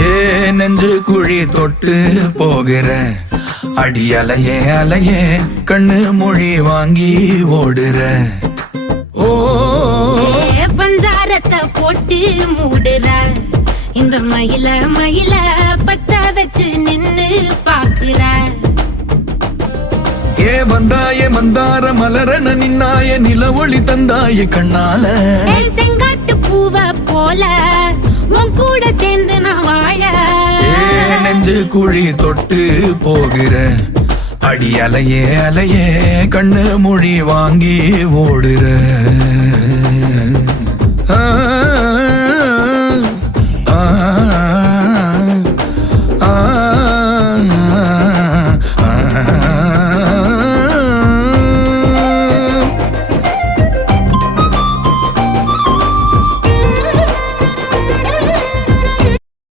ஏ நெஞ்சு குழி தொட்டு போகிற அடி அலையே அலையே கண்ணு மொழி வாங்கி ஓடுற. ஓ பஞ்சாரத்தை போட்டு மூடுற இந்த மயில மயில பத்த வச்சு நின்னு பாக்குற. ஏ வந்தாய மந்தார மலரன நின்னாய நில ஒளி தந்தாய கண்ணால. செங்காட்டு பூவ போல உன் கூட சேர்ந்து நான் வாழ. நெஞ்சு குழி தொட்டு போகிற அடி அலையே அலையே கண்ணு மொழி வாங்கி ஓடுற. ஆ ஆ